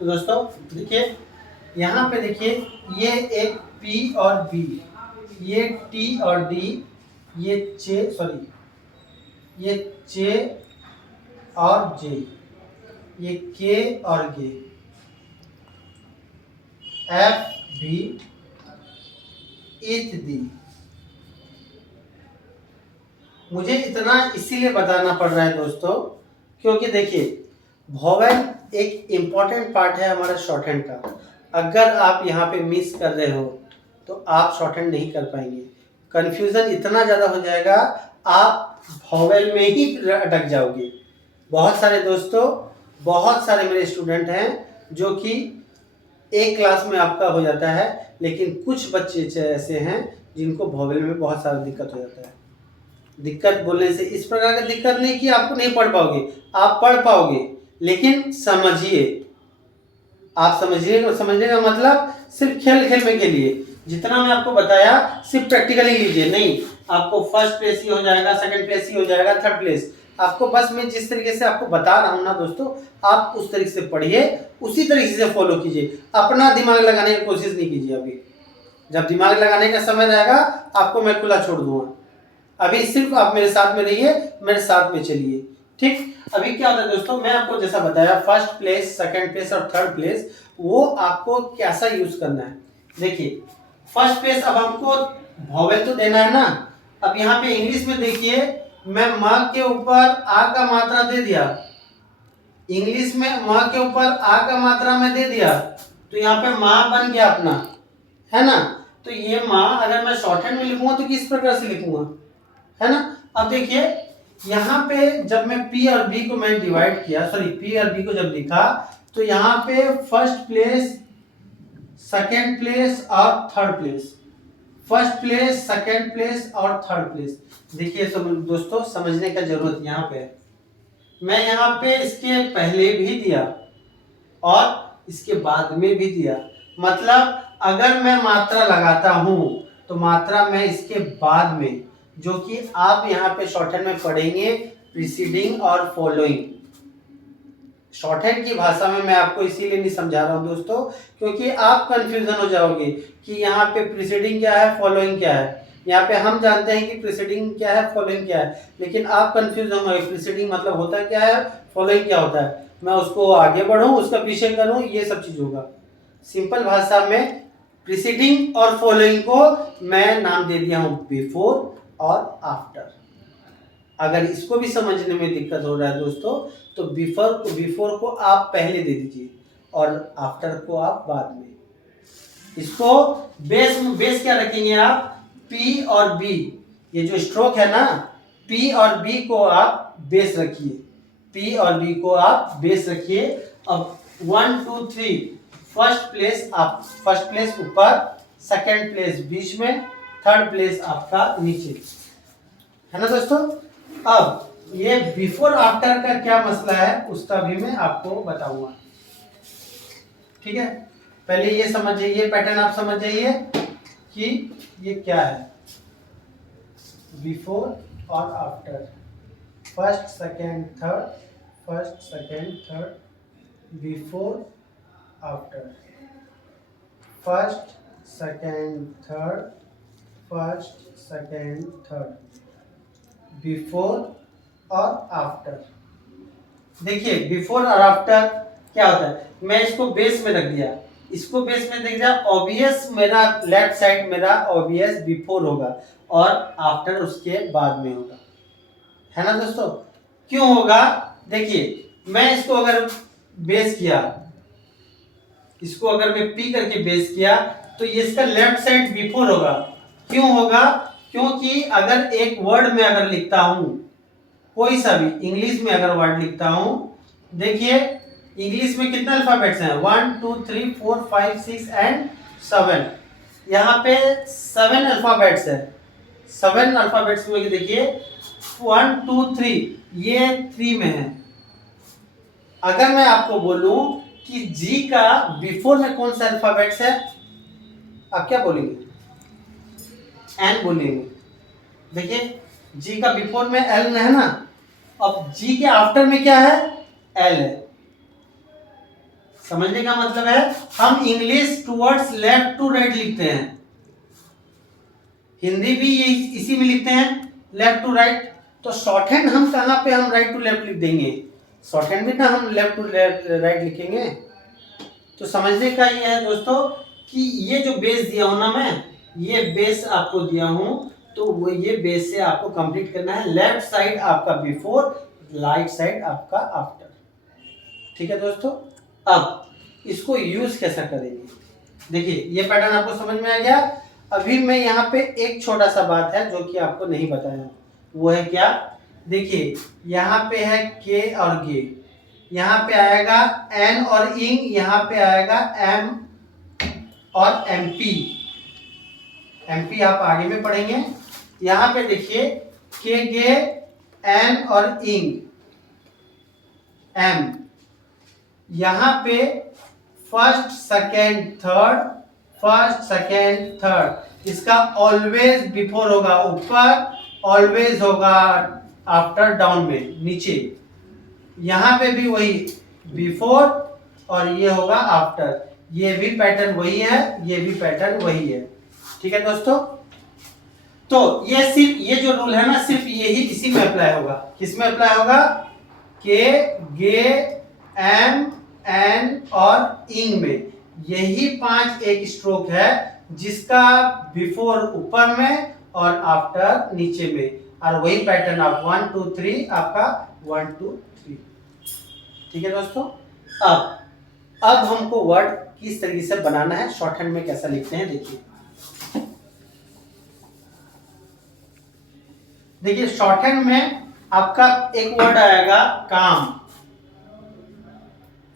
तो दोस्तों देखिए यहाँ पे देखिए ये एक पी और बी, ये टी और डी, ये ये चे और जे, ये के और गे, एफ भी इत्यादि। मुझे इतना इसीलिए बताना पड़ रहा है दोस्तों क्योंकि देखिए वोवेल एक इम्पॉर्टेंट पार्ट है हमारा शॉर्ट हैंड का। अगर आप यहाँ पे मिस कर रहे हो तो आप शॉर्ट हैंड नहीं कर पाएंगे, कंफ्यूजन इतना ज़्यादा हो जाएगा, आप वोवेल में ही अटक जाओगे। बहुत सारे दोस्तों, बहुत सारे मेरे स्टूडेंट हैं जो कि एक क्लास में आपका हो जाता है, लेकिन कुछ बच्चे ऐसे हैं जिनको वोवेल में बहुत सारा दिक्कत हो जाता है। दिक्कत बोलने से इस प्रकार की दिक्कत नहीं कि आपको नहीं पढ़ पाओगे, आप पढ़ पाओगे, लेकिन समझिए, आप समझिए। समझने का मतलब सिर्फ खेल खेल में के लिए जितना मैं आपको बताया सिर्फ प्रैक्टिकली लीजिए, नहीं आपको फर्स्ट प्लेस ही हो जाएगा, सेकंड प्लेस ही हो जाएगा, थर्ड प्लेस। आपको बस मैं जिस तरीके से आपको बता रहा हूं ना दोस्तों, आप उस तरीके से पढ़िए, उसी तरीके से फॉलो कीजिए। अपना दिमाग लगाने की कोशिश नहीं कीजिए। अभी जब दिमाग लगाने का समय रहेगा आपको मैं खुला छोड़ दूंगा। अभी सिर्फ आप मेरे साथ में रहिए, मेरे साथ में चलिए, ठीक। अभी क्या होता है दोस्तों, मैं आपको जैसा बताया फर्स्ट प्लेस, सेकंड प्लेस और थर्ड प्लेस, वो आपको कैसा यूज करना है। देखिए फर्स्ट प्लेस, अब हमको वोवेल तो देना है ना। अब यहाँ पे इंग्लिश में देखिए, मैं म के ऊपर आ का मात्रा दे दिया, इंग्लिश में म के ऊपर आ का मात्रा में दे दिया, तो यहाँ पे माँ बन गया अपना, है ना। तो ये माँ अगर मैं शॉर्ट हैंड में लिखूंगा तो किस प्रकार से लिखूंगा, है ना। अब देखिए यहाँ पे जब मैं P और B को मैं डिवाइड किया, सॉरी P और B को जब लिखा, तो यहाँ पे फर्स्ट प्लेस, सेकंड प्लेस और third place, first place, second place और थर्ड प्लेस। देखिए दोस्तों समझने का जरूरत यहाँ पे है। मैं यहाँ पे इसके पहले भी दिया और इसके बाद में भी दिया, मतलब अगर मैं मात्रा लगाता हूं तो मात्रा मैं इसके बाद में, जो कि आप यहाँ पे शॉर्ट हैंड में पढ़ेंगे प्रीसीडिंग और फॉलोइंग। शॉर्ट हैंड की भाषा में मैं आपको इसीलिए नहीं समझा रहा हूं दोस्तों क्योंकि आप कंफ्यूजन हो जाओगे कि यहाँ पे प्रीसीडिंग क्या है, फॉलोइंग क्या है। यहाँ पे हम जानते हैं कि प्रीसीडिंग क्या है, फॉलोइंग क्या है, लेकिन आप कंफ्यूज होंगे प्रीसीडिंग मतलब होता क्या है, फॉलोइंग क्या होता है। मैं उसको आगे बढ़ूं, उसका पीछे करूं, ये सब चीज होगा। सिंपल भाषा में प्रीसीडिंग और फॉलोइंग को मैं नाम दे दिया हूं बिफोर और आफ्टर। अगर इसको भी समझने में दिक्कत हो रहा है दोस्तों, तो बिफोर को आप पहले दे दीजिए और आफ्टर को आप बाद में। इसको बेस क्या रखेंगे आप, P और B, ये जो स्ट्रोक है ना, P और B को आप बेस रखिए, P और B को आप बेस रखिए। अब 1 2 3, फर्स्ट प्लेस आप, फर्स्ट प्लेस ऊपर, सेकंड प्लेस बीच में, थर्ड प्लेस आपका नीचे, है ना दोस्तों। अब ये बिफोर आफ्टर का क्या मसला है उसका भी मैं आपको बताऊंगा, ठीक है। पहले ये समझिए, ये पैटर्न आप समझ जाइए कि ये क्या है, बिफोर और after, first second third, first second third, before after, first second third, first second third, before और आफ्टर। देखिए बिफोर और आफ्टर क्या होता है, मैं इसको बेस में रख दिया, इसको बेस में देख दिया, ऑब्वियस मेरा लेफ्ट साइड मेरा ऑब्वियस बिफोर होगा और आफ्टर उसके बाद में होगा, है ना दोस्तों। क्यों होगा, देखिए मैं इसको अगर बेस किया, इसको अगर मैं P करके बेस किया तो ये इसका लेफ्ट साइड बिफोर होगा। क्यों होगा, क्योंकि अगर एक वर्ड में अगर लिखता हूं, कोई सा भी इंग्लिश में अगर वर्ड लिखता हूं, देखिए इंग्लिश में कितने अल्फाबेट्स हैं, 1 2 3 4 5 6 एंड 7, यहाँ पे 7 अल्फाबेट्स है। 7 अल्फाबेट्स में देखिए 1 2 3, ये 3 में है। अगर मैं आपको बोलूं कि जी का बिफोर में कौन सा अल्फाबेट्स है, आप क्या बोलेंगे, एन बोलेंगे। देखिए जी का बिफोर में एल है ना, अब जी के आफ्टर में क्या है, एल है। समझने का मतलब है हम English towards left to right लिखते हैं, हिंदी भी ये इसी में लिखते हैं लेफ्ट टू राइट। तो शॉर्ट हैंड हम कहाँ पे हम राइट टू लेफ्ट लिख देंगे, शॉर्ट हैंड भी ना हम लेफ्ट टू राइट लिखेंगे। तो समझने का ये है दोस्तों कि ये जो बेस दिया हूं ना मैं, ये बेस आपको दिया हूं, तो वो ये बेस से आपको कंप्लीट करना है। लेफ्ट साइड आपका बिफोर, राइट साइड आपका आफ्टर। ठीक है दोस्तों, अब इसको यूज कैसा करेंगे, देखिए ये पैटर्न आपको समझ में आ गया। अभी मैं यहाँ पे एक छोटा सा बात है जो कि आपको नहीं बताया, वो है क्या, देखिए यहाँ पे है के और गे, यहाँ पे आएगा एन और इंग, यहाँ पे आएगा एम और एमपी। एमपी आप आगे में पढ़ेंगे। यहाँ पे देखिए के गे एन और इंग एम, यहाँ पे first second third, first second third, इसका ऑलवेज बिफोर होगा ऊपर, ऑलवेज होगा आफ्टर डाउन में नीचे। यहाँ पे भी वही बिफोर और ये होगा आफ्टर, ये भी पैटर्न वही है, ये भी पैटर्न वही है। ठीक है दोस्तों, तो ये सिर्फ ये जो रूल है ना सिर्फ यही इसी में अप्लाई होगा। किस में अप्लाई होगा, के गे एम एन और इंग में, यही 5 एक स्ट्रोक है जिसका बिफोर ऊपर में और आफ्टर नीचे में, और वही पैटर्न आप 1 2 3 आपका 1 2 3। ठीक है दोस्तों, अब हमको वर्ड किस तरीके से बनाना है, शॉर्ट हैंड में कैसा लिखते हैं देखिए। देखिए शॉर्ट हैंड में आपका एक वर्ड आएगा काम,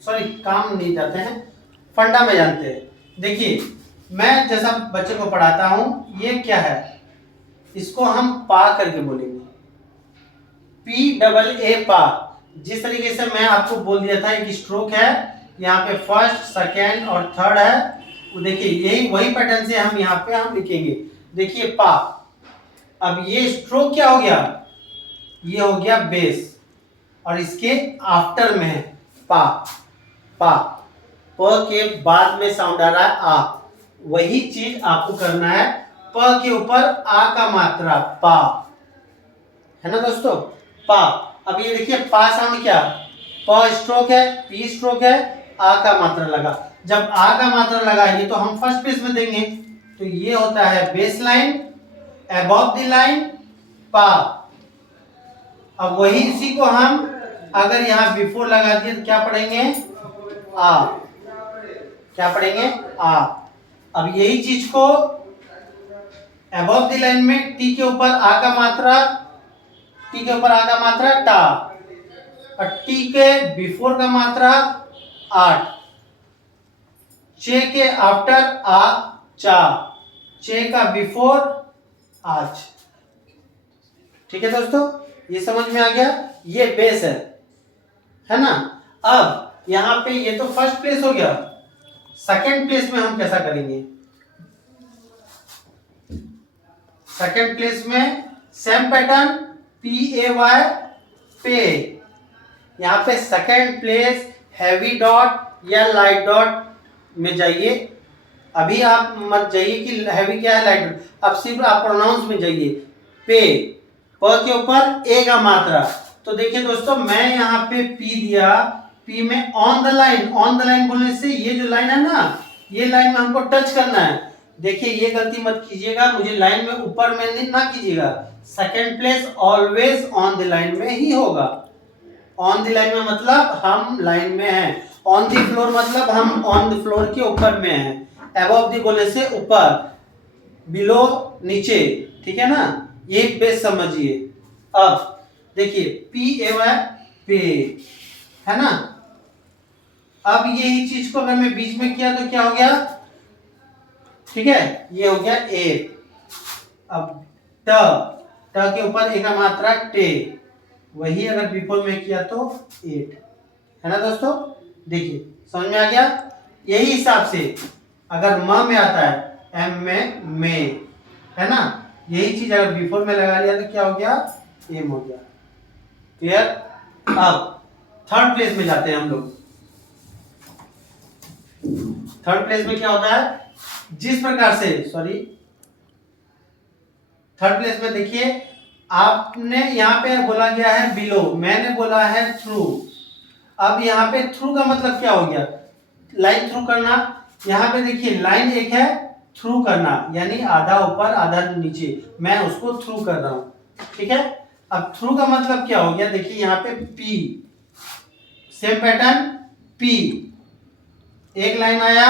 सॉरी काम नहीं जाते हैं, फंडा में जानते हैं। देखिए मैं जैसा बच्चे को पढ़ाता हूं, ये क्या है, इसको हम पा करके बोलेंगे, पी डबल ए पा। जिस तरीके से मैं आपको बोल दिया था एक स्ट्रोक है, यहाँ पे फर्स्ट सेकेंड और थर्ड है, वो देखिए यही वही पैटर्न से हम यहाँ पे हम लिखेंगे। देखिए पा, अब ये स्ट्रोक क्या हो गया, ये हो गया बेस, और इसके आफ्टर में है पा, पा प के बाद में साउंड आ रहा है आ, वही चीज आपको करना है, प के ऊपर आ का मात्रा पा, है ना दोस्तों, पा। अब ये देखिए पा साउंड क्या, प स्ट्रोक है, पी स्ट्रोक है, आ का मात्रा लगा। जब आ का मात्रा लगा ये तो हम फर्स्ट पेज में देंगे, तो ये होता है base line, above the line पा। अब वही इसी को हम अगर यहाँ बिफोर लगा दिए तो क्या पढ़ेंगे, आ, क्या पढ़ेंगे आ। अब यही चीज को अबव द लाइन में टी के ऊपर आ का मात्रा, टी के ऊपर आ का मात्रा टा, और टी के बिफोर का मात्रा आठ, चे के आफ्टर आ चा, चे का बिफोर आज। ठीक है दोस्तों, ये समझ में आ गया, ये बेस है ना। अब यहां पे ये तो फर्स्ट प्लेस हो गया, सेकंड प्लेस में हम कैसा करेंगे, सेकंड प्लेस में same pattern P A Y पे, यहां पे सेकंड प्लेस हैवी डॉट या लाइट डॉट में जाइए। अभी आप मत जाइए कि हैवी क्या है लाइट, अब सिर्फ आप प्रोनाउंस में जाइए, पे, प के ऊपर ए का मात्रा। तो देखिए दोस्तों मैं यहाँ पे पी दिया, पी में on the line, on the line बोलने से ये जो लाइन है ना, ये लाइन में हमको टच करना है। देखिए ये गलती मत कीजिएगा, मुझे लाइन में ऊपर में नहीं ना कीजिएगा, second place always on the line में ही होगा। ऑन द लाइन में मतलब हम लाइन में हैं, ऑन द फ्लोर मतलब हम ऑन द फ्लोर के ऊपर में हैं, अबव द बोलने से ऊपर, बिलो नीचे। ठीक है ना, ये बेस समझिए। अब देखिए पी ए वाई पे, है ना। अब यही चीज को अगर मैं बीच में किया तो क्या हो गया, ठीक है, ये हो गया ए। अब ट, ट के ऊपर ए का मात्रा टे, वही अगर बिफोर में किया तो 8, है ना दोस्तों। देखिए समझ में आ गया। यही हिसाब से अगर म में आता है, एम में है ना, यही चीज अगर बिफोर में लगा लिया तो क्या हो गया, एम हो गया। क्लियर। अब थर्ड प्लेस में जाते हैं हम लोग। थर्ड प्लेस में क्या होता है, जिस प्रकार से थर्ड प्लेस में देखिए आपने यहाँ पे बोला गया है बिलो, मैंने बोला है थ्रू। अब यहाँ पे थ्रू का मतलब क्या हो गया, लाइन थ्रू करना। यहाँ पे देखिए लाइन एक है, थ्रू करना यानी आधा ऊपर आधा नीचे, मैं उसको थ्रू कर रहा हूँ, ठीक है। अब थ्रू का मतलब क्या हो गया, देखिए यहाँ पे पी, सेम पैटर्न पी, एक लाइन आया,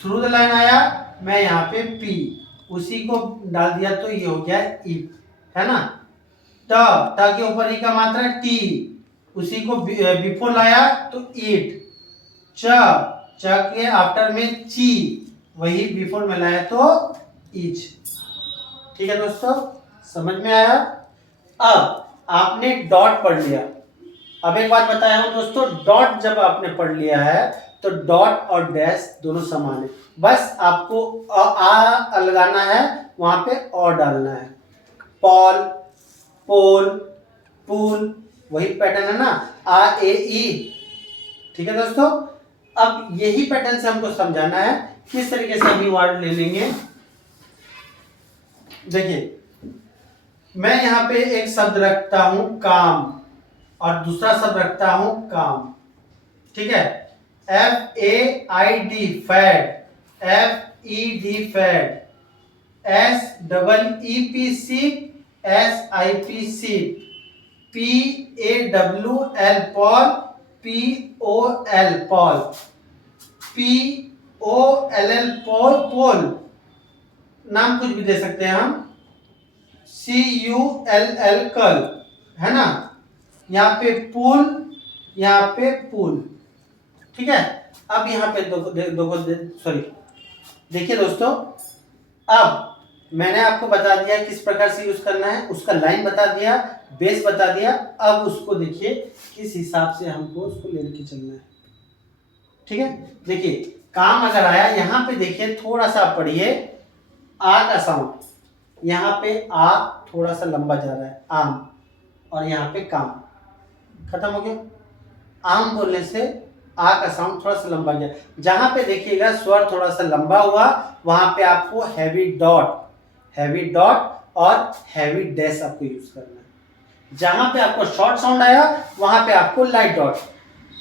थ्रू द लाइन आया, मैं यहाँ पे पी उसी को डाल दिया तो ये हो गया इट, है ना। ट के ऊपर ई का मात्रा टी, उसी को बिफोर लाया तो इट। च के आफ्टर में ची, वही बिफोर में लाया तो इच। ठीक है दोस्तों, समझ में आया। अब आपने डॉट पढ़ लिया। अब एक बात बताया हूं दोस्तों, डॉट जब आपने पढ़ लिया है तो डॉट और डैश दोनों समान है, बस आपको आ लगाना है, वहां पे और डालना है। पॉल, पोल, पूल, वही पैटर्न है ना, आ ए ई। ठीक है दोस्तों, अब यही पैटर्न से हमको समझाना है किस तरीके से हम वर्ड ले लेंगे। देखिए मैं यहाँ पे एक शब्द रखता हूं काम और दूसरा शब्द रखता हूं काम, ठीक है। FAID fad, FED fed, SEEP SIP PAWL pawl, POL पॉल, POLL पोल, पोल नाम कुछ भी दे सकते हैं हम, CULL कल, है ना। यहाँ पे पुल, यहाँ पे पुल, ठीक है। अब यहाँ पे देखिए दोस्तों, अब मैंने आपको बता दिया किस प्रकार से यूज करना है, उसका लाइन बता दिया, बेस बता दिया। अब उसको देखिए किस हिसाब से हमको उसको लेके चलना है, ठीक है। देखिए काम अगर आया, यहाँ पे देखिए थोड़ा सा पढ़िए, आ का साउंड, यहाँ पे आ थोड़ा सा लंबा जा रहा है, आम, और यहाँ पे काम, खत्म हो गया। आम बोलने से आ का साउंड थोड़ा सा लंबा गया। जहां पे देखिएगा स्वर थोड़ा सा लंबा हुआ, वहां पे आपको हैवी डॉट और हैवी डैश आपको यूज करना है। जहां पे आपको शॉर्ट साउंड आया, वहां पे आपको लाइट डॉट।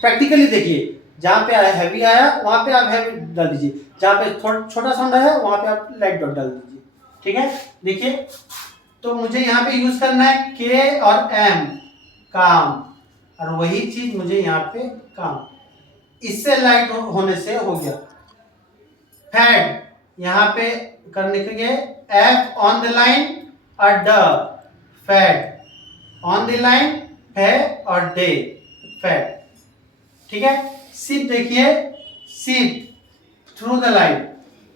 प्रैक्टिकली देखिए, जहां पे हैवी आया वहां पे आप हैवी डाल दीजिए, जहां पे छोटा साउंड आया वहां पे आप लाइट डॉट डाल दीजिए, ठीक है। देखिए तो मुझे यहाँ पे यूज करना है के और एम, काम, और वही चीज मुझे यहाँ पे काम, इससे लाइट होने से हो गया। फैड, यहाँ पे करने के लिए एफ ऑन द लाइन और ड, फैड ऑन द लाइन, फै और डे, फैड, ठीक है। सिप देखिए, सिप थ्रू द लाइन,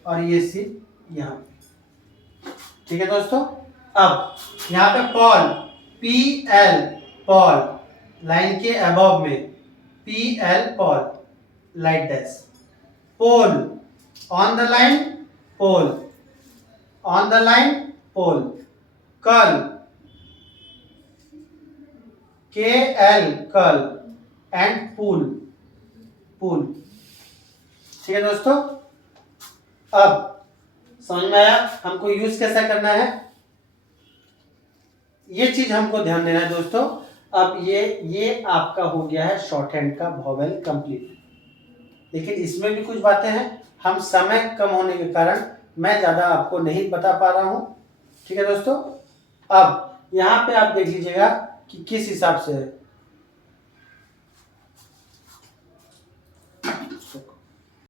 और ये सिप यहाँ पे, ठीक है दोस्तों। अब यहाँ पे पॉल, PL पॉल, लाइन के अबव में PL pole, light dash. Pole on the line, pole on the line, pole. Curl, KL curl, and pull, pull, ठीक है दोस्तों। अब समझ में आया हमको यूज कैसा करना है, ये चीज हमको ध्यान देना है दोस्तों। अब ये आपका हो गया है शॉर्ट हैंड का वॉवेल कंप्लीट, लेकिन इसमें भी कुछ बातें हैं, हम समय कम होने के कारण मैं ज्यादा आपको नहीं बता पा रहा हूं, ठीक है दोस्तों। अब यहाँ पे आप देख लीजिएगा कि किस हिसाब से है।